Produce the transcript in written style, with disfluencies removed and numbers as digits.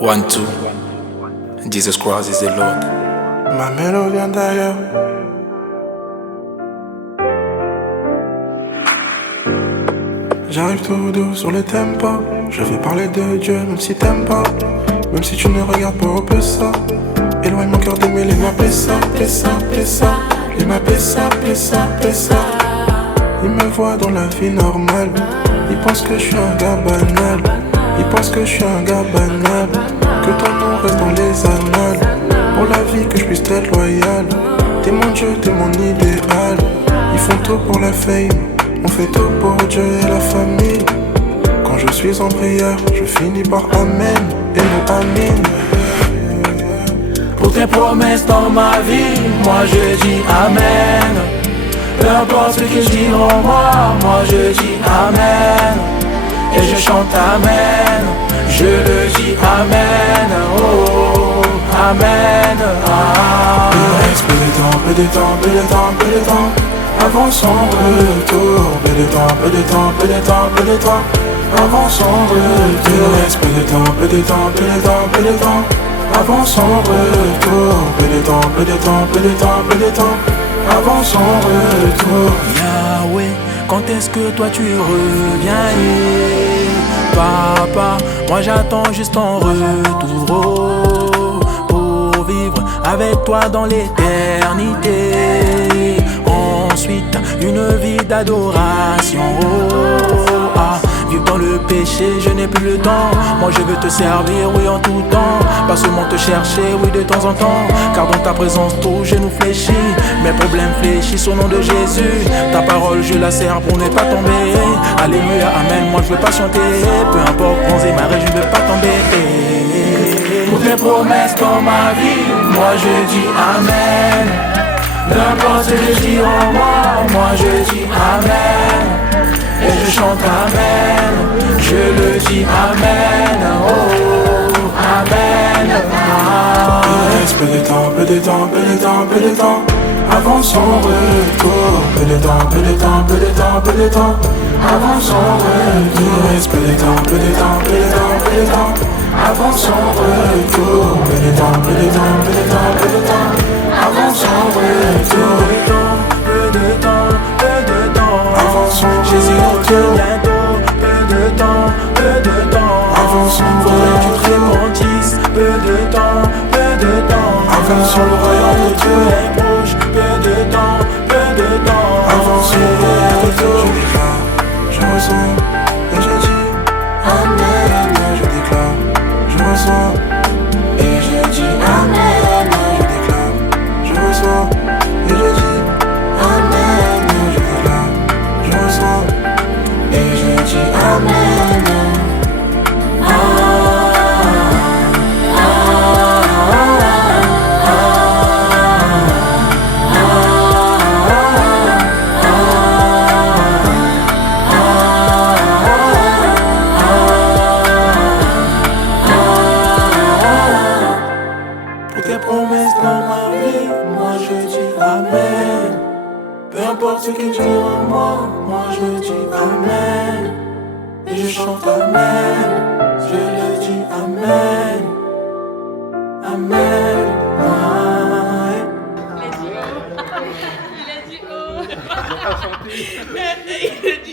One, two. Jesus Christ is the Lord. Ma mélodie vient d'ailleurs. J'arrive tout doux sur le tempo. Je vais parler de Dieu même si t'aimes pas. Même si tu ne regardes pas au peu ça. Éloigne mon cœur de mêler ma pessa, pessa, pessa. Il m'a pessa, pessa, pessa. Il me voit dans la vie normale. Il pense que je suis un gars banal. Il pense que je suis un gars banal. Que ton nom reste dans les annales. Pour la vie que je puisse être loyal. T'es mon Dieu, t'es mon idéal. Ils font tout pour la fame. On fait tout pour Dieu et la famille. Quand je suis en prière, je finis par Amen et non Amin. Pour tes promesses dans ma vie, moi je dis Amen. Peu importe ce qu'ils diront moi je dis Amen. Et je chante Amen, je le dis Amen. Oh, Amen. Ah. Il reste peu de temps, peu de temps, peu de temps, peu de temps avant son retour. Peu de temps, peu de temps, peu de temps, peu de temps avant son retour. Il reste peu de temps, peu de temps, peu de temps, peu de temps avant son retour. Peu de temps, peu de temps, peu de temps, peu de temps avant son retour. Yahweh, quand est-ce que toi tu reviens? Papa, moi j'attends juste ton retour, oh, pour vivre avec toi dans l'éternité. Ensuite, une vie d'adoration, oh, ah. Vivre dans le péché, je n'ai plus le temps. Moi je veux te servir, oui en tout temps. Pas seulement te chercher, oui de temps en temps. Car dans ta présence tout genou fléchit. Mes problèmes fléchissent au nom de Jésus. Ta parole je la sers pour ne pas tomber. Alléluia, amen, moi je veux patienter. Peu importe bronzer, marée, je ne veux pas tomber. Pour tes promesses dans ma vie, moi je dis Amen. Peu importe ce que je dis en moi je dis Amen. Et je chante Amen, je le dis Amen. Oh, Amen. Ah. Il reste peu de temps, peu de temps, peu de temps, peu de temps avant son retour. Peu de temps, peu de temps, peu de temps, peu de temps avant son retour. Il reste peu de temps, peu de temps, peu de temps, peu de temps avant son retour. Peu de temps, peu de temps, peu de temps, peu de temps avant son retour. Peu de temps, peu de temps avant son retour. Jésus revient bientôt. Peu de temps avant son faudrait que retour. tu te repentisses. Peu de temps avant son royaume de Dieu est proche. Peu de temps avant son retour. Je déclare, je ressens et je dis Amen. Je déclare, je ressens et je dis Amen. Je déclare, je ressens et je dis Amen. Je déclare, je ressens et je dis Amen. Pour tes promesses dans ma vie, moi je dis Amen. Peu importe ce qu'ils diront moi je dis Amen. Et je chante Amen, je le dis Amen. Amen. Il a dit oh. Il a dit oh. Il a dit